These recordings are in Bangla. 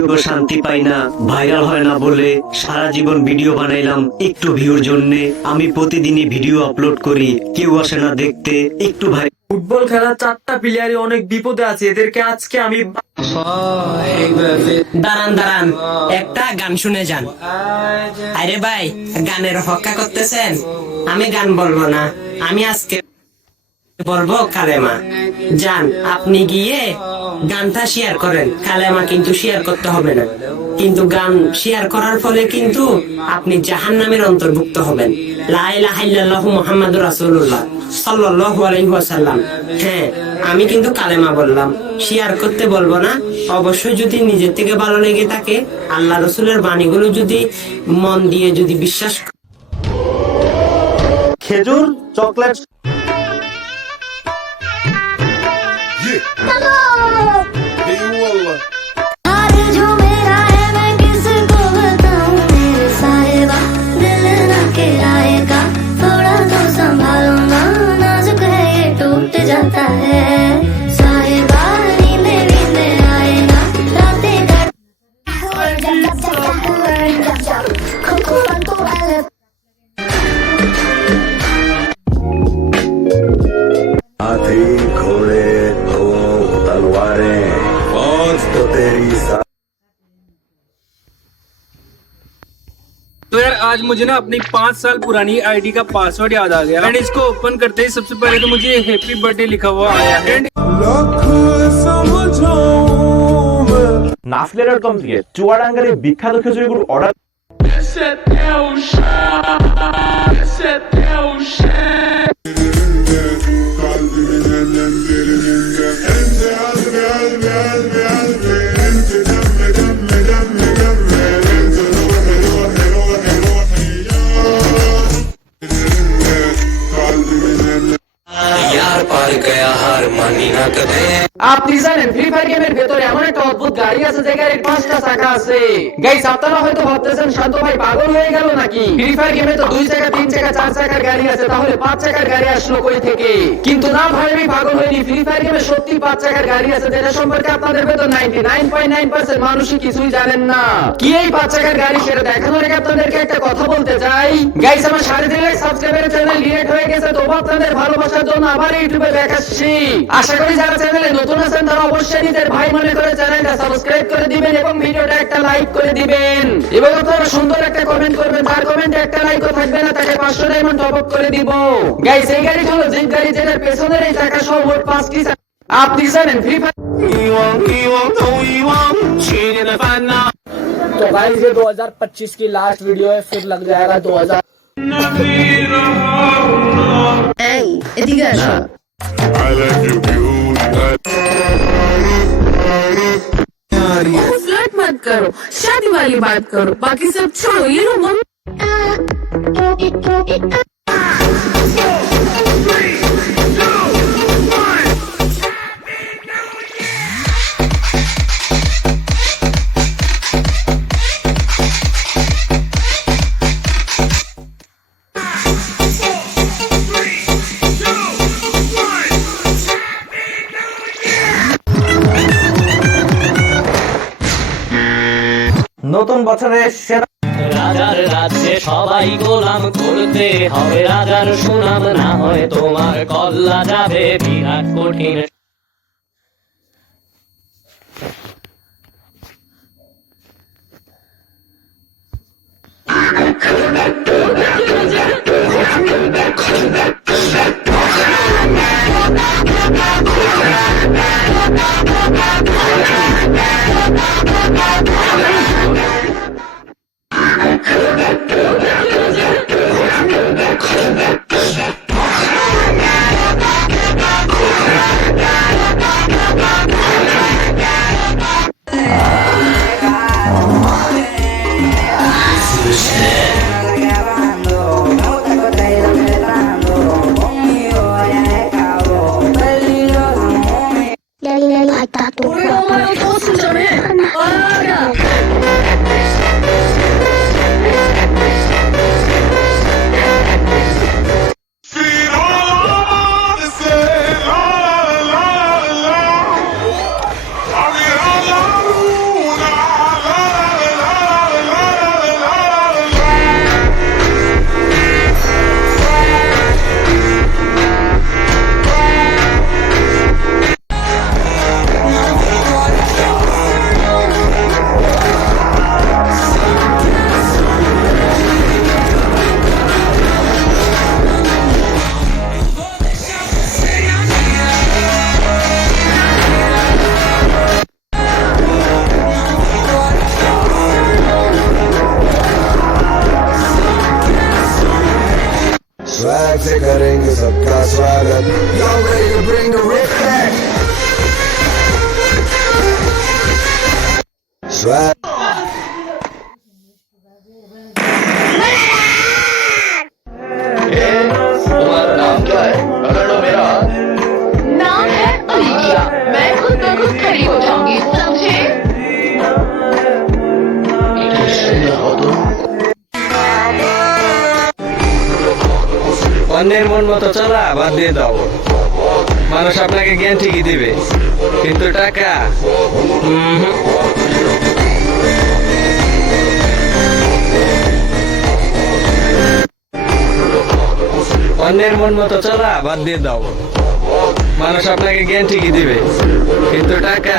শান্তি পাই না, ভাইরাল হয় না বলে সারা জীবন ভিডিও বানাইলাম একটু ভিউর জন্য। আমি প্রতিদিনই ভিডিও আপলোড করি, কেউ আসে না দেখতে। একটু ভাই ফুটবল খেলার 4টা প্লেয়ারই অনেক বিপদে আছে, এদেরকে আজকে আমি দাঁড়ান একটা গান শুনে যান। আরে ভাই, গানের হক্কা করতেছেন? আমি গান বলবো না, আমি আজকে বলবো কালেমা। যান, আপনি গিয়ে গানটা শেয়ার করেন। কালেমা কিন্তু শেয়ার করতে হবে না, কিন্তু গান শেয়ার করার ফলে কিন্তু আপনি জাহান্নামের অন্তর্ভুক্ত হবেন। লা ইলাহা ইল্লাল্লাহু মুহাম্মাদুর রাসূলুল্লাহ সাল্লাল্লাহু আলাইহি ওয়াসাল্লাম। হ্যাঁ, আমি কিন্তু কালেমা বললাম, শেয়ার করতে বলবো না। অবশ্যই যদি নিজের থেকে ভালো লেগে থাকে, আল্লাহ রসুলের বাণীগুলো যদি মন দিয়ে যদি বিশ্বাস খেজুর চকলেট आज जो मेरा है मैं किसको बताऊं मेरे साहिबा दिल ना खिलाएगा थोड़ा तो संभालो ना नाजुक है ये टूट जाता है साहिबा नींदे नींदे आए ना रातें कट हाथी घोड़े तोप तलवारें फौज तो तेरी तो यार आज मुझे ना अपनी 5 साल पुरानी आईडी का पासवर्ड याद आ गया एंड इसको ओपन करते ही सबसे पहले तो मुझे हैप्पी बर्थडे लिखा हुआ आया है। নাফলে.com থেকে চুয়াডাঙ্গার বিখ্যাত খিচুড়িগুলো অর্ডার আপনি জানেন ফ্রি ফায়ার গেমের ভেতরে এমন একটা অদ্ভুত গাড়ি আছে যে গাড়ির 5টা চাকা আছে। গাইস, আপনারা হয়তো ভাবতেছেন শান্ত ভাই পাগল হয়ে গেল নাকি? ফ্রি ফায়ার গেমে তো 2 চাকা 3 চাকা 4 চাকার গাড়ি আছে, তাহলে 5 চাকার গাড়ি আসলো কই থেকে? কিন্তু না ভাই, আমি পাগল হইনি। ফ্রি ফায়ার গেমে সত্যি 5 চাকার গাড়ি আছে, যেটা সম্পর্কে আপনাদের ভেতর 99.9% মানুষই কিছুই জানেন না। কি এই 5 চাকার গাড়ি সেটা দেখানোর আগে আপনাদেরকে একটা কথা বলতে চাই। গাইস, আমার 3.5 লাখ সাবস্ক্রাইবারের চ্যানেল ডিলিট হয়ে গেছে, তবু আপনাদের ভালোবাসার জন্য আবার ইউটিউবে দেখাচ্ছি। আশা করি যারা চ্যানেলে নতুন আছেন তারা অবশ্যই নিজের ভাই মনে করে চ্যানেলটা সাবস্ক্রাইব করে দিবেন এবং ভিডিওটা একটা লাইক করে দিবেন এবং আপনারা সুন্দর একটা কমেন্ট করবেন। যার কমেন্টে একটা লাইকও থাকবে না তাকে 500 ডায়মন্ড টপ আপ করে দিব। গাইস, এই গাড়ি হলো জিপ গাড়ি, যেটার পেছনের এই চাকা সহ মোট 5টি চাকা। আপনি জানেন ফ্রি ফায়ার तो गाइस ये 2025 की लास्ट वीडियो है, फिर लग जाएगा 2000। फ्लर्ट मत करो, शादी वाली बात करो, बाकी सब छोड़ो। ये लो मम्मी নতুন বছরের সেরা রাজার রাজ্যে সবাই গোলাম করতে হবে, রাজার সুনাম না হয় তোমার কল্লা যাবে বিরাট কঠিন। प्यार से करेंगे सबका स्वागत Y'all ready to bring the rip back? Swag तुम्हारा नाम क्या है? पकड़ो मेरा हाथ। नाम है ओलिविया। मैं खुद ब खुद खड़ी हो जाऊंगी, समझे? অন্যের মন মতো চলা বাদ দিয়ে দাও। মানুষ আপনাকে জ্ঞান ঠিকই দিবে, কিন্তু টাকা অন্যের মন মতো চলা বাদ দিয়ে দাও। মানুষ আপনাকে জ্ঞান ঠিকই দিবে, কিন্তু টাকা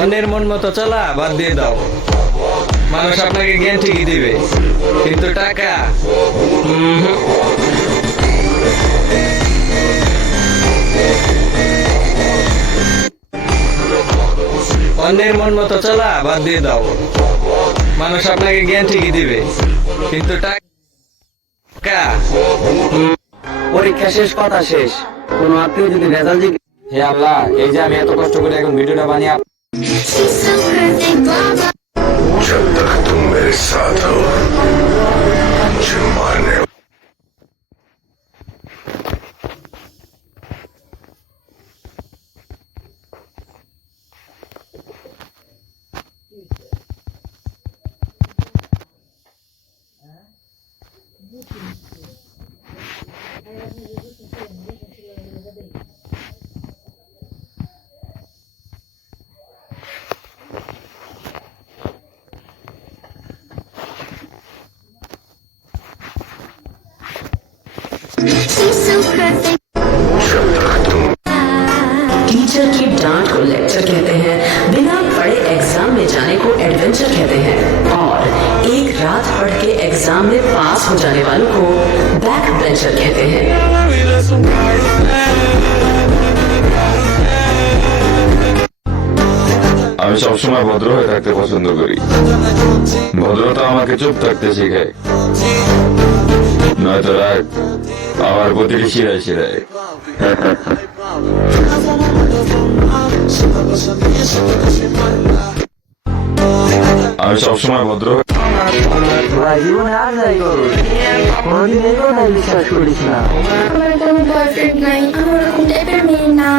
অন্যের মন মতো চলা বাদ দিয়ে দাও। মানুষ আপনাকে জ্ঞান ঠিকই দিবে, কিন্তু টাকা অন্যের মন মতো চলা বাদ দিয়ে দাও। মানুষ আপনাকে জ্ঞান ঠিকই দিবে, কিন্তু টাকা পরীক্ষা শেষ, কথা শেষ। কোন আত্মীয় যদি রেজাল্ট হে আল্লাহ, এই যে আমি এত কষ্ট করে এখন ভিডিওটা বানিয়ে She's so perfect, baba. जब तक तुम मेरे साथ हो मुझे मारने She's so perfect. टीचर की डांट को लेक्चर कहते हैं, बिना पढ़े एग्जाम में जाने को एडवेंचर कहते हैं, और एक रात पढ़ के एग्जाम में पास हो जाने वालों को बैक बेंचर कहते हैं। আমি সবসময় ভদ্র হয়ে থাকতে পছন্দ করি। ভদ্রতা আমাকে চুপ থাকতে শেখায়, নয়তো রাগ আমার প্রতিটি শিরায় শিরায়। আমি সবসময় ভদ্র হয়ে জীবনে আর যাই করুন, কোনোদিন এই কথাই বিশ্বাস করিস না। আমার কোনো বয়ফ্রেন্ড নাই, আমি ওরকম টাইপের মেয়ে না।